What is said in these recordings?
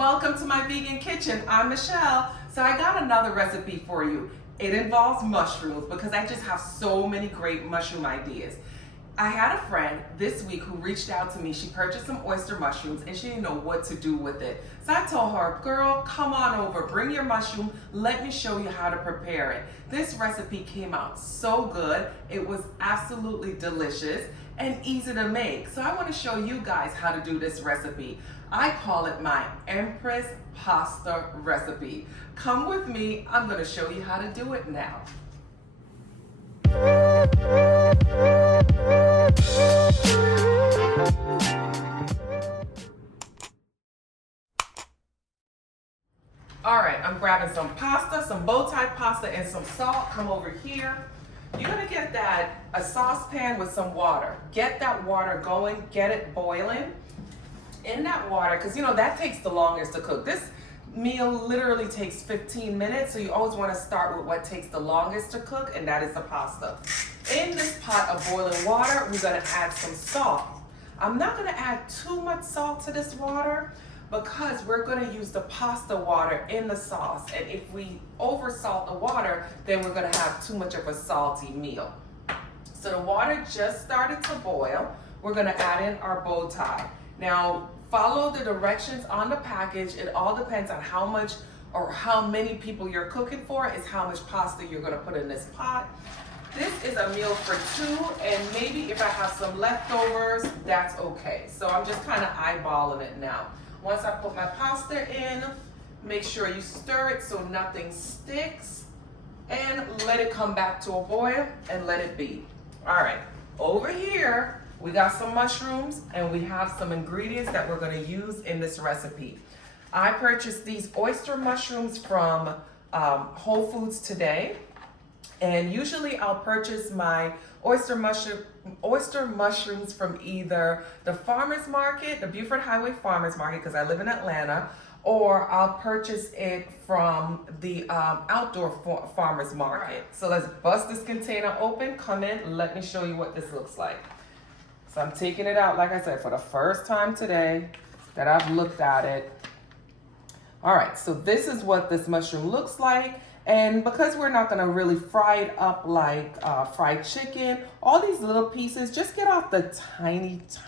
Welcome to my vegan kitchen. I'm Michelle. So I got another recipe for you. It involves mushrooms because I just have so many great mushroom ideas. I had a friend this week who reached out to me. She purchased some oyster mushrooms and she didn't know what to do with it. So I told her, girl, come on over, bring your mushroom, let me show you how to prepare it. This recipe came out so good. It was absolutely delicious and easy to make. So I want to show you guys how to do this recipe. I call it my Empress pasta recipe. Come with me, I'm going to show you how to do it now. Alright, I'm grabbing some pasta, some Bowtie pasta and some salt. Come over here. You're going to get a saucepan with some water. Get that water going, get it boiling. In that water, because you know that takes the longest to cook. This meal literally takes 15 minutes, so you always want to start with what takes the longest to cook, and that is the pasta. In this pot of boiling water, we're going to add some salt. I'm not going to add too much salt to this water because we're going to use the pasta water in the sauce, and if we over salt the water, then we're going to have too much of a salty meal. So the water just started to boil. We're going to add in our Bowtie. Now, follow the directions on the package. It all depends on how much or how many people you're cooking for is how much pasta you're going to put in this pot. This is a meal for two, and maybe if I have some leftovers, that's okay. So I'm just kind of eyeballing it now. Once I put my pasta in, make sure you stir it so nothing sticks, and let it come back to a boil and let it be. All right, over here, we got some mushrooms and we have some ingredients that we're going to use in this recipe. I purchased these oyster mushrooms from Whole Foods today. And usually I'll purchase my oyster mushrooms from either the farmer's market, the Buford Highway Farmer's Market, because I live in Atlanta, or I'll purchase it from the outdoor farmer's market. So let's bust this container open, come in, let me show you what this looks like. So I'm taking it out, like I said, for the first time today that I've looked at it. All right, so this is what this mushroom looks like. And because we're not gonna really fry it up like fried chicken, all these little pieces, just get off the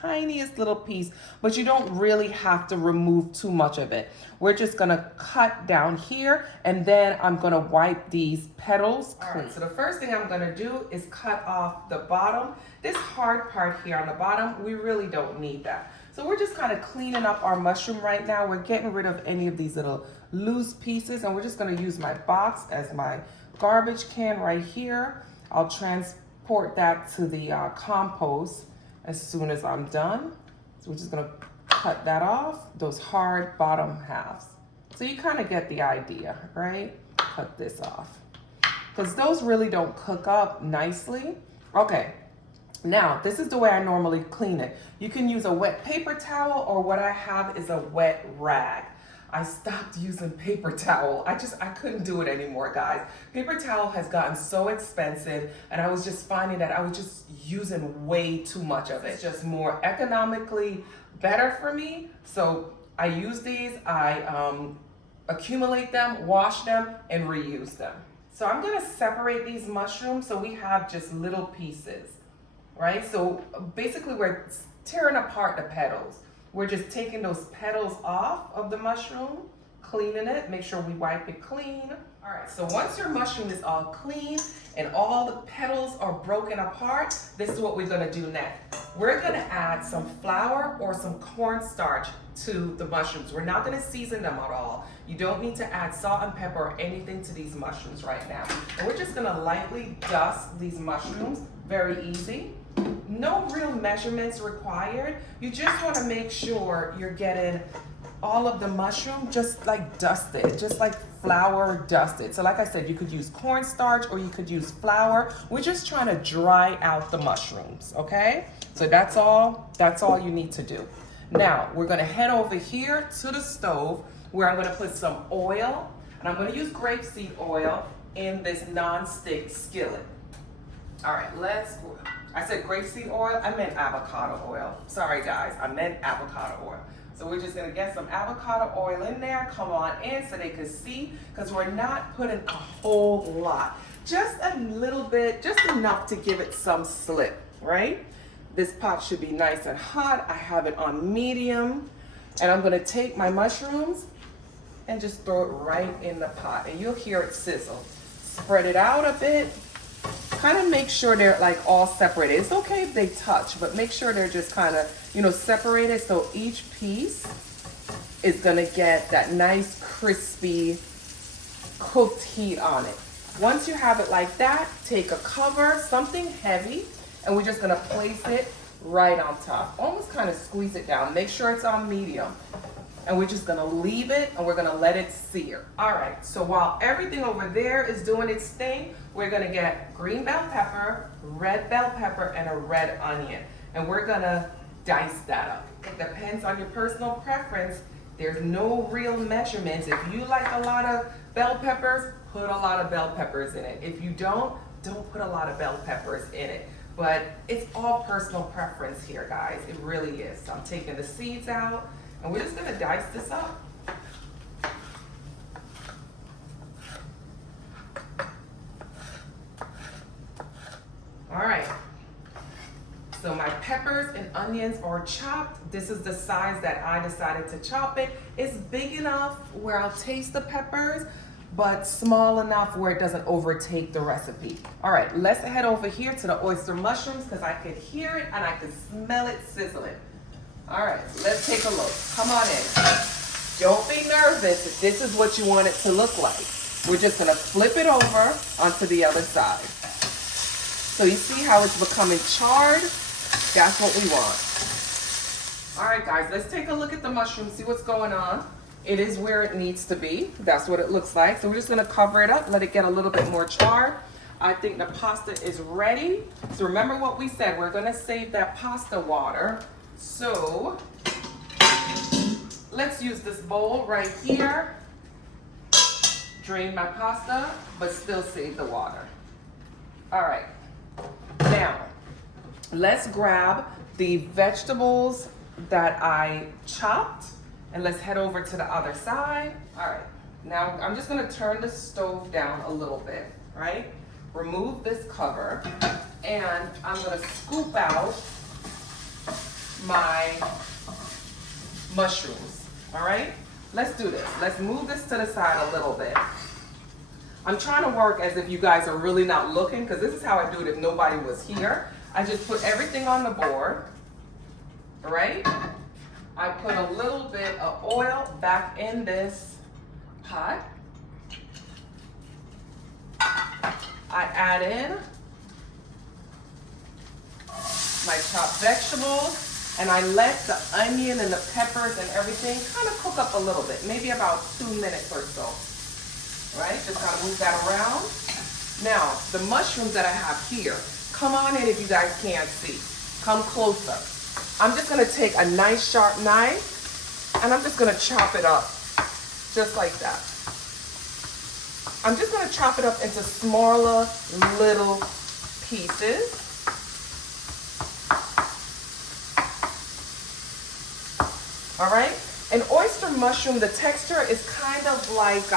tiniest little piece, but you don't really have to remove too much of it. We're just gonna cut down here, and then I'm gonna wipe these petals clean. All right, so the first thing I'm gonna do is cut off the bottom. This hard part here on the bottom, we really don't need that. So we're just kind of cleaning up our mushroom right now. We're getting rid of any of these little loose pieces, and we're just gonna use my box as my garbage can right here. I'll transport that to the compost as soon as I'm done. So we're just gonna cut that off, those hard bottom halves. So you kind of get the idea, right? Cut this off, because those really don't cook up nicely. Okay. Now, this is the way I normally clean it. You can use a wet paper towel, or what I have is a wet rag. I stopped using paper towel. I couldn't do it anymore, guys. Paper towel has gotten so expensive, and I was just finding that I was just using way too much of it. It's just more economically better for me. So I use these, I accumulate them, wash them, and reuse them. So I'm gonna separate these mushrooms so we have just little pieces. Right? So basically we're tearing apart the petals. We're just taking those petals off of the mushroom, cleaning it, make sure we wipe it clean. All right, so once your mushroom is all clean and all the petals are broken apart, this is what we're gonna do next. We're gonna add some flour or some cornstarch to the mushrooms. We're not gonna season them at all. You don't need to add salt and pepper or anything to these mushrooms right now. And we're just gonna lightly dust these mushrooms, very easy. No real measurements required. You just want to make sure you're getting all of the mushroom just like dusted, just like flour dusted. So like I said, you could use cornstarch or you could use flour. We're just trying to dry out the mushrooms, okay? So that's all you need to do. Now, we're gonna head over here to the stove where I'm gonna put some oil, and I'm gonna use grapeseed oil in this non-stick skillet. All right, I said grapeseed oil, I meant avocado oil. Sorry guys, I meant avocado oil. So we're just gonna get some avocado oil in there, come on in so they can see, because we're not putting a whole lot. Just a little bit, just enough to give it some slip, right? This pot should be nice and hot. I have it on medium. And I'm gonna take my mushrooms and just throw it right in the pot. And you'll hear it sizzle. Spread it out a bit. Kind of make sure they're like all separated. It's okay if they touch, but make sure they're just kind of, you know, separated, so each piece is gonna get that nice crispy cooked heat on it. Once you have it like that, take a cover, something heavy, and we're just gonna place it right on top. Almost kind of squeeze it down. Make sure it's on medium. And we're just gonna leave it and we're gonna let it sear. All right, so while everything over there is doing its thing, we're gonna get green bell pepper, red bell pepper, and a red onion. And we're gonna dice that up. It depends on your personal preference. There's no real measurements. If you like a lot of bell peppers, put a lot of bell peppers in it. If you don't put a lot of bell peppers in it. But it's all personal preference here, guys. It really is. So I'm taking the seeds out, and we're just gonna dice this up. All right. So my peppers and onions are chopped. This is the size that I decided to chop it. It's big enough where I'll taste the peppers, but small enough where it doesn't overtake the recipe. All right, let's head over here to the oyster mushrooms because I could hear it and I could smell it sizzling. All right, let's take a look. Come on in. Don't be nervous if this is what you want it to look like. We're just gonna flip it over onto the other side. So you see how it's becoming charred? That's what we want. All right, guys, let's take a look at the mushrooms, see what's going on. It is where it needs to be. That's what it looks like. So we're just gonna cover it up, let it get a little bit more charred. I think the pasta is ready. So remember what we said, we're gonna save that pasta water. So let's use this bowl right here. Drain my pasta, but still save the water. All right, now let's grab the vegetables that I chopped and let's head over to the other side. All right, now I'm just gonna turn the stove down a little bit, right? Remove this cover and I'm gonna scoop out my mushrooms, all right? Let's do this. Let's move this to the side a little bit. I'm trying to work as if you guys are really not looking, because this is how I do it if nobody was here. I just put everything on the board, right? I put a little bit of oil back in this pot. I add in my chopped vegetables, and I let the onion and the peppers and everything kind of cook up a little bit, maybe about 2 minutes or so. Right? Just kind of move that around. Now, the mushrooms that I have here, come on in if you guys can't see. Come closer. I'm just gonna take a nice sharp knife and I'm just gonna chop it up, just like that. I'm just gonna chop it up into smaller little pieces. All right? An oyster mushroom, the texture is kind of like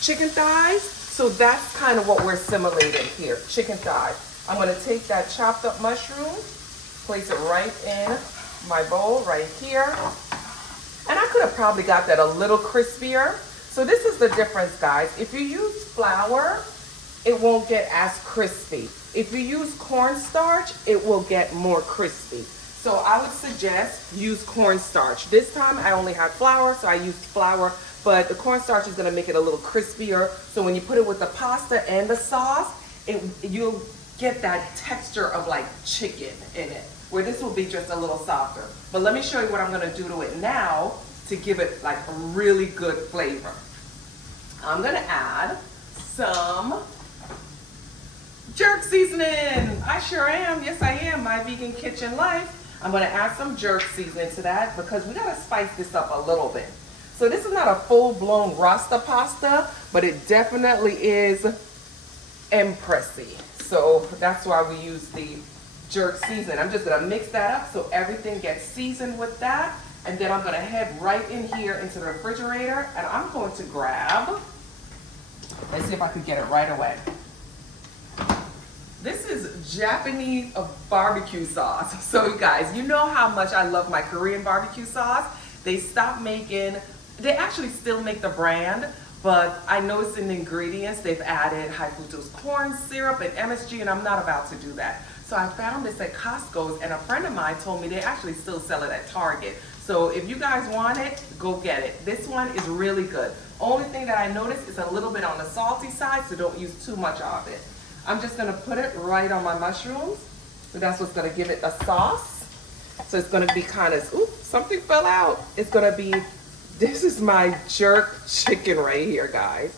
chicken thighs, so that's kind of what we're assimilating here, chicken thighs. I'm gonna take that chopped up mushroom, place it right in my bowl right here. And I could have probably got that a little crispier. So this is the difference, guys. If you use flour, it won't get as crispy. If you use cornstarch, it will get more crispy. So I would suggest use cornstarch. This time I only had flour, so I used flour, but the cornstarch is gonna make it a little crispier. So when you put it with the pasta and the sauce, you'll get that texture of like chicken in it, where this will be just a little softer. But let me show you what I'm gonna do to it now to give it like a really good flavor. I'm gonna add some jerk seasoning. I sure am, yes I am, my vegan kitchen life. I'm gonna add some jerk seasoning to that because we gotta spice this up a little bit. So this is not a full-blown Rasta pasta, but it definitely is Empressy. So that's why we use the jerk seasoning. I'm just gonna mix that up so everything gets seasoned with that. And then I'm gonna head right in here into the refrigerator and I'm going to grab, let's see if I can get it right away. This is Japanese barbecue sauce. So you guys, you know how much I love my Korean barbecue sauce. They stopped making, they actually still make the brand, but I noticed in the ingredients they've added high fructose corn syrup and MSG, and I'm not about to do that. So I found this at Costco's, and a friend of mine told me they actually still sell it at Target. So if you guys want it, go get it. This one is really good. Only thing that I noticed is a little bit on the salty side, so don't use too much of it. I'm just gonna put it right on my mushrooms. So that's what's gonna give it a sauce. So it's gonna be kind of, oops, something fell out. It's gonna be, this is my jerk chicken right here, guys.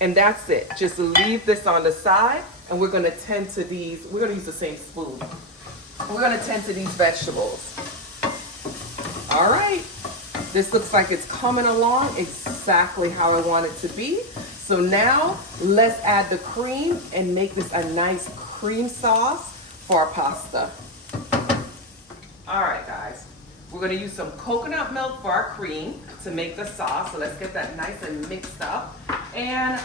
And that's it. Just leave this on the side, and we're gonna tend to these, we're gonna use the same spoon. We're gonna tend to these vegetables. All right, this looks like it's coming along exactly how I want it to be. So now let's add the cream and make this a nice cream sauce for our pasta. All right, guys, we're gonna use some coconut milk for our cream to make the sauce. So let's get that nice and mixed up. And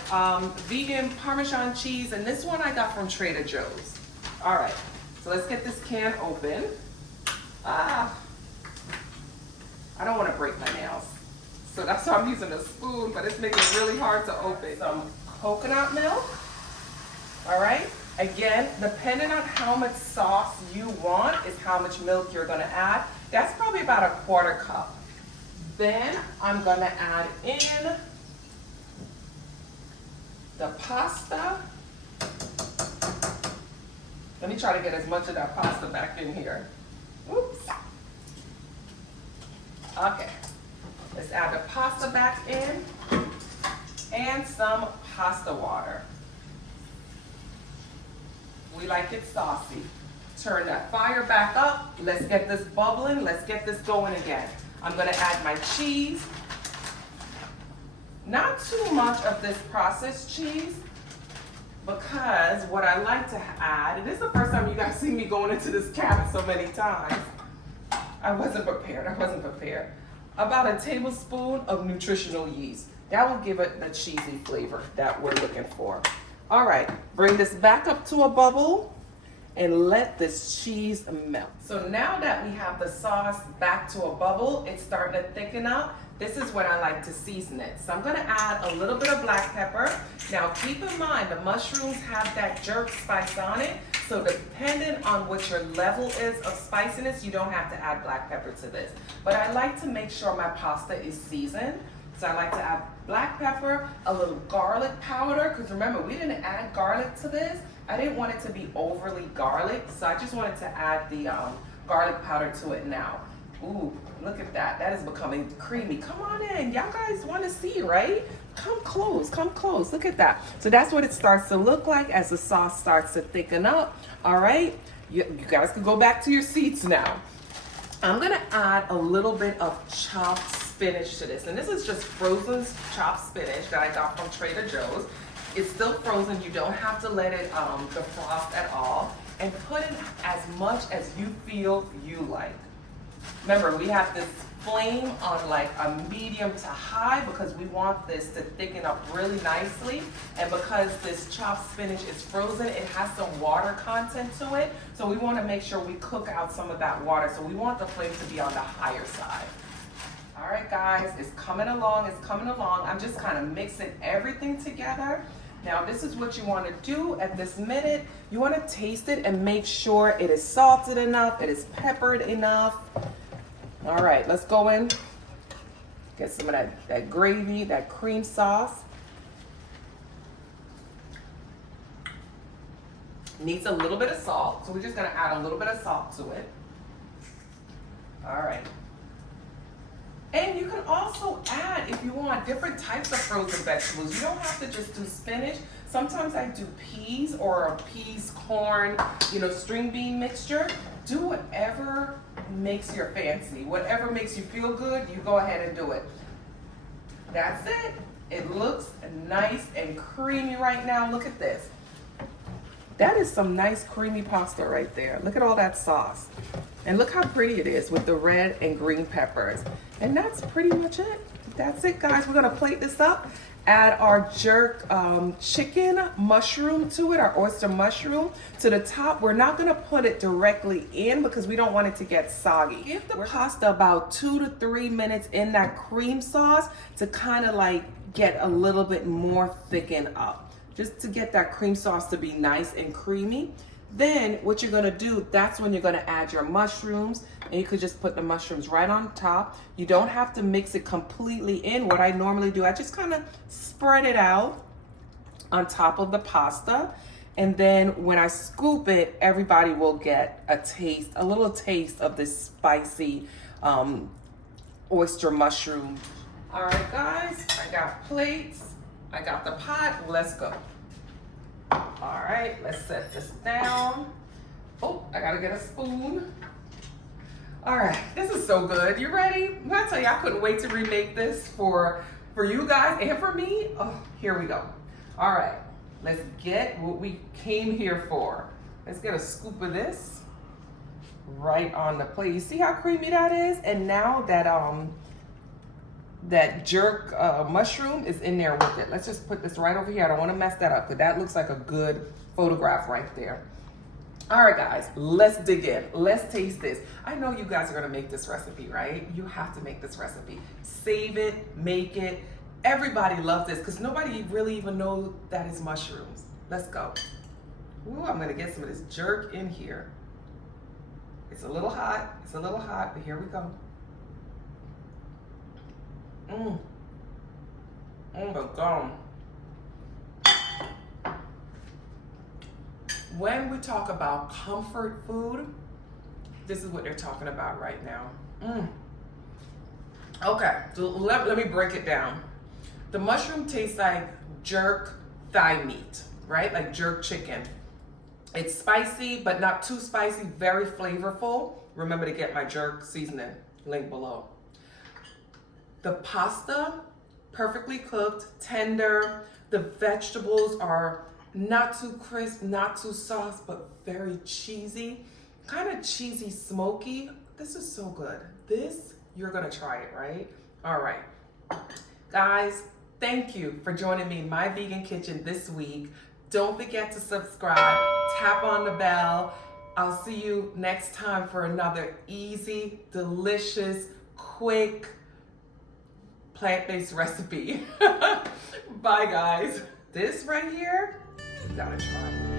vegan Parmesan cheese, and this one I got from Trader Joe's. All right, so let's get this can open. I don't want to break my nails, so that's why I'm using a spoon, but it's making it really hard to open. Some coconut milk. All right, again, depending on how much sauce you want is how much milk you're gonna add. That's probably about a 1/4 cup. Then I'm gonna add in the pasta. Let me try to get as much of that pasta back in here. Oops. Okay, let's add the pasta back in and some pasta water. We like it saucy. Turn that fire back up. Let's get this bubbling. Let's get this going again. I'm gonna add my cheese. Not too much of this processed cheese, because what I like to add, and this is the first time you guys see me going into this cabinet so many times. I wasn't prepared. About a tablespoon of nutritional yeast. That will give it the cheesy flavor that we're looking for. All right, bring this back up to a bubble and let this cheese melt. So now that we have the sauce back to a bubble, it's starting to thicken up. This is when I like to season it. So I'm gonna add a little bit of black pepper. Now keep in mind, the mushrooms have that jerk spice on it. So depending on what your level is of spiciness, you don't have to add black pepper to this. But I like to make sure my pasta is seasoned. So I like to add black pepper, a little garlic powder, because remember, we didn't add garlic to this. I didn't want it to be overly garlic, so I just wanted to add the garlic powder to it now. Ooh, look at that. That is becoming creamy. Come on in. Y'all guys want to see, right? Come close. Come close. Look at that. So that's what it starts to look like as the sauce starts to thicken up. All right. You guys can go back to your seats now. I'm going to add a little bit of chopped spinach to this. And this is just frozen chopped spinach that I got from Trader Joe's. It's still frozen. You don't have to let it defrost at all. And put in as much as you feel you like. Remember, we have this flame on like a medium to high because we want this to thicken up really nicely. And because this chopped spinach is frozen, it has some water content to it. So we want to make sure we cook out some of that water. So we want the flame to be on the higher side. All right, guys, it's coming along. It's coming along. I'm just kind of mixing everything together. Now, this is what you want to do at this minute. You want to taste it and make sure it is salted enough, it is peppered enough. All right, let's go in. Get some of that gravy, that cream sauce. Needs a little bit of salt, so we're just going to add a little bit of salt to it. All right. And you can also add, if you want, different types of frozen vegetables. You don't have to just do spinach. Sometimes I do peas or a peas, corn, string bean mixture. Do whatever makes your fancy. Whatever makes you feel good, you go ahead and do it. That's it. It looks nice and creamy right now. Look at this. That is some nice creamy pasta right there. Look at all that sauce. And look how pretty it is with the red and green peppers. And that's pretty much it. That's it, guys. We're gonna plate this up, add our jerk chicken mushroom to it, our oyster mushroom to the top. We're not gonna put it directly in because we don't want it to get soggy. Give the pasta about 2 to 3 minutes in that cream sauce to kind of like get a little bit more thickened up, just to get that cream sauce to be nice and creamy. Then what you're gonna do, that's when you're gonna add your mushrooms, and you could just put the mushrooms right on top. You don't have to mix it completely in. What I normally do, I just kind of spread it out on top of the pasta. And then when I scoop it, everybody will get a little taste of this spicy oyster mushroom. All right, guys, I got plates, I got the pot, let's go. All right, let's set this down. Oh, I gotta get a spoon. All right, this is so good. You ready? I'm gonna tell you, I couldn't wait to remake this for you guys and for me. Oh, here we go. All right, let's get what we came here for. Let's get a scoop of this right on the plate. You see how creamy that is? And now that jerk mushroom is in there with it. Let's just put this right over here. I don't want to mess that up, but that looks like a good photograph right there. All right, guys, let's dig in. Let's taste this. I know you guys are gonna make this recipe, right? You have to make this recipe. Save it, make it. Everybody loves this because nobody really even knows that is mushrooms. Let's go. Ooh, I'm gonna get some of this jerk in here. It's a little hot, but here we go. Oh my God. When we talk about comfort food, this is what they're talking about right now. Okay, so let me break it down. The mushroom tastes like jerk thigh meat, right? Like jerk chicken. It's spicy, but not too spicy, very flavorful. Remember to get my jerk seasoning, link below. The pasta, perfectly cooked, tender. The vegetables are not too crisp, not too soft, but very cheesy. Kind of cheesy, smoky. This is so good. This, you're gonna try it, right? All right. Guys, thank you for joining me in my vegan kitchen this week. Don't forget to subscribe, tap on the bell. I'll see you next time for another easy, delicious, quick, plant-based recipe. Bye, guys. This right here, you gotta try it.